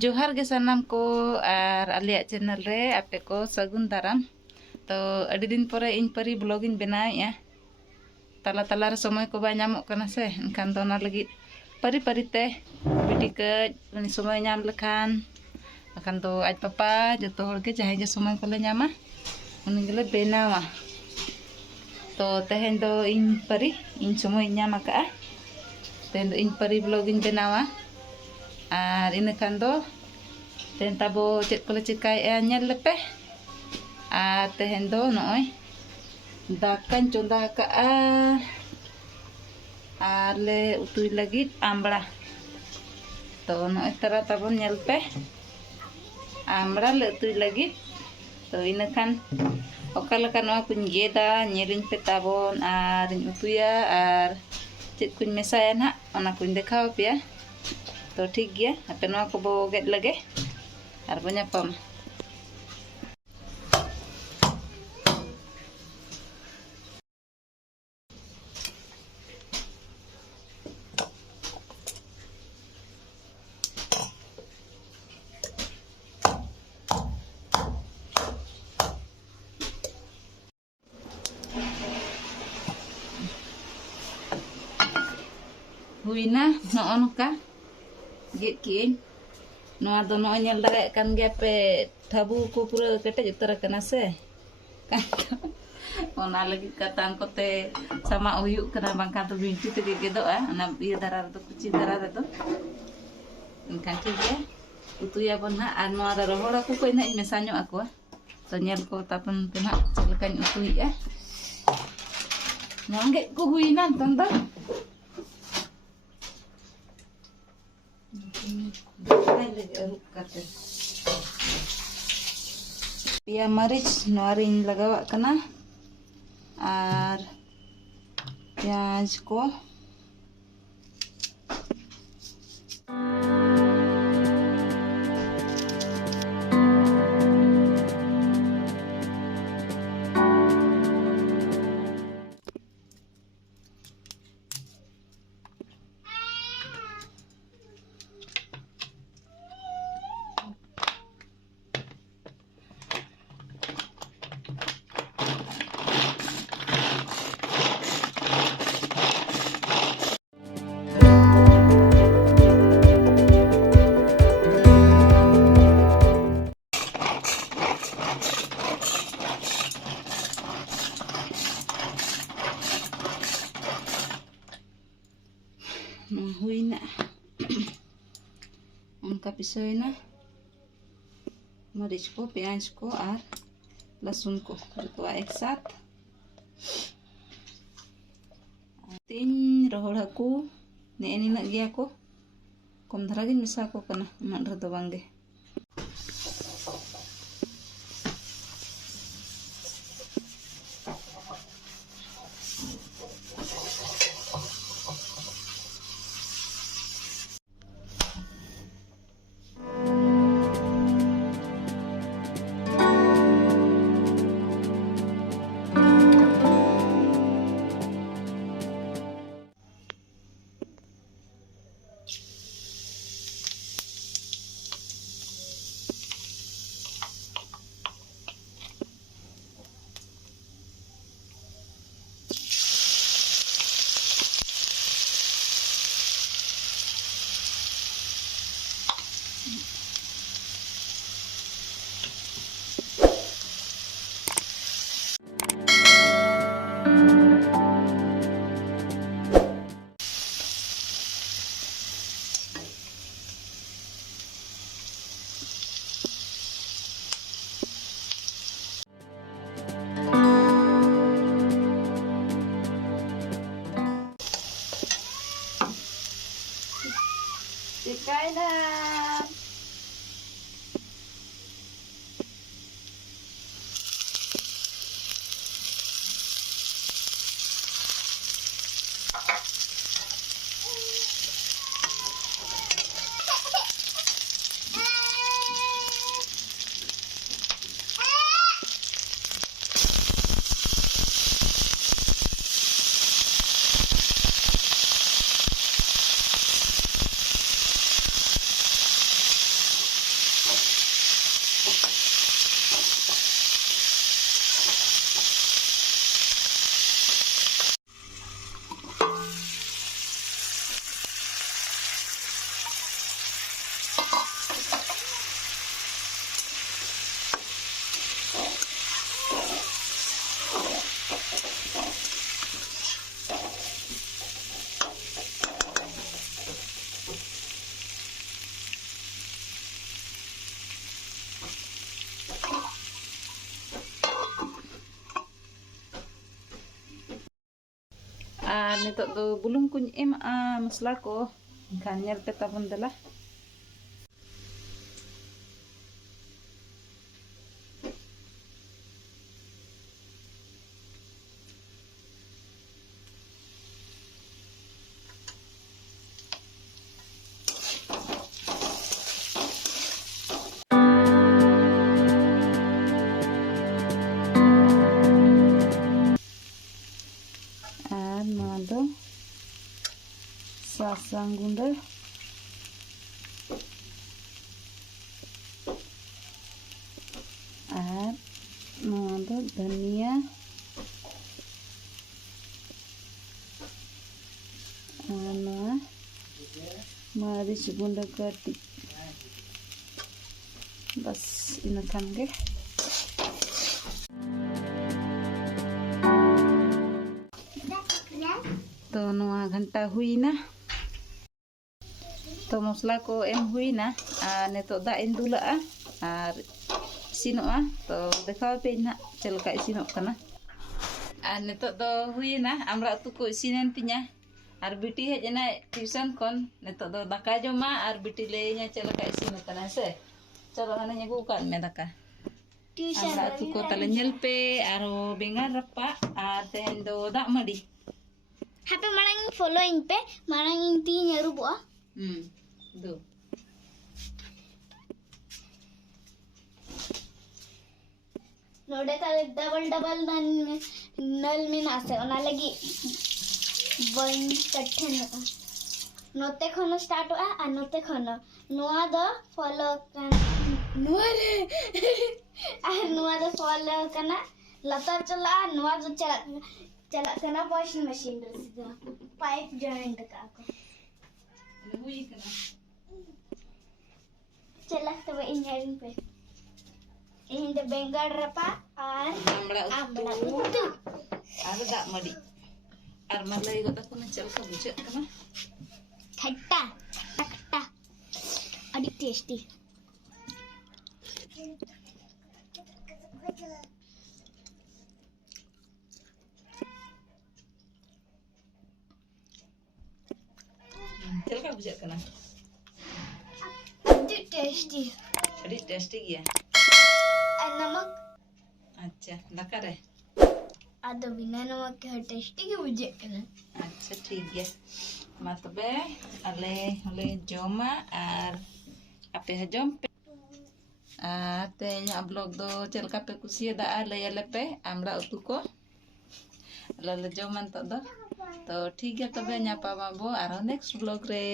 जोहार गे सानाम को और आलिया चैनल रे आपे को सगुन दाराम। तो अड़ी दिन परे इन परी ब्लॉगिंग बनाया तला तला रे समय को बा नामो कना से एनखान दो ना लगी परी परी ते बिटी कज उनी समय नाम लखान अखान दो आज पापा जतो हर के चाहे जे समय को ले नामा उनी गेले बेनावा। तो तेहेन दो इन परी इन समय नाम का तेहेन दो इन परी ब्लॉगिंग बनावा और इन खान दो तेहेन ताबो चेक को ले चिकाय nyel lepe और तेहेन दो नोय दाकान चोंदा का और ले उतुई लगी आमड़ा। तो नोय तरा ताबो nyel पे आमड़ा ले उतुई लगी। तो इन खान ओका लका नोआ कुन गेदा nyelin पे ताबोन और इन उतुया और चेक कुन मेसाया ना ओना कुन देखाव पिया। तो ठीक गया आपे नोआ को बो गेट लगे और banyak pam huina no ka get kiin noa do no nyel dare kan ge pe tabu ko pura kete jutara kana se kan ona lagi katan kote sama uyuk kana bangka to binti te ge do ana biya darar do kuci darar do kan ঠিক ya utu ya bona an noa da rohor aku ko ina mesanyo aku to nyel ko tapun tena celekan utu ya nyangge ko huinan tanda पिया मरीच नोरिन लगावा कना और प्याज को हुई ना उनका पिसोई ना मरीच को प्याज को और लहसुन को तो एक साथ तीन रोहड़ हाकू ने निना गया को कम धरा गिन मिसा को कना उना ढेर दो बांगे नितो दो बुलुंग कुछ एम मसला को खान ñel पे tabon dela sasang gunda আর নদো ধনিয়া আর নয়া maris gunda kati bas ina kan ge तो नवा घंटा हुई ना तो मसला को एम हुई ना नितो दा इन दुला और इसिनोआ तो देखाव पे ना चलका इसिनोक कना और नितो दो हुई ना आमरा उतु को इसिनन तिnya और बिटी हेजना ट्यूशन कोन नितो दो दाका जमा और बिटी लेnya चलका इसिन कना से चलो हने ᱧᱮᱜᱩ ᱠᱟᱫ ᱢᱮ ᱫᱟᱠᱟ ट्यूशन आमरा उतु को तले ñel पे आरो बेंगार रप्पा और तेहेन दो दा muddy hape marang following pe marang inti nyaru bo do नोडे ताले डबल डबल नल में आसे ओना लगी वन कठन नोते खनो स्टार्ट आ नोते खनो नुआ दो फॉलो कन नुआ रे आ नुआ दो फॉलो कना लतार चला नुआ दो चला कना वॉशिंग मशीन रे सीधा पाइप जॉइंट का को हुई कना चला तब इंजीनियरिंग पे इन द बेंगार रपा और आमड़ा उतु आरो दा मडी और मलाई गोता को चलका बुझे कना खट्टा खट्टा अड़ी टेस्टी चलका बुझे कना अड़ी टेस्टी गया नमक अच्छा दाका रे आदो बिना नमक के टेस्टी के बुझे कना अच्छा ठीक है मा तबे अले हले जोमा और आपे जम पे तेnya blog do चलका पे कुसिया दा ले ले पे आमड़ा उतु को ले जोमान तो ठीक है तबे ᱧᱟᱯᱟᱢ ᱟᱵᱚ ᱟᱨᱚ नेक्स्ट ब्लॉग रे।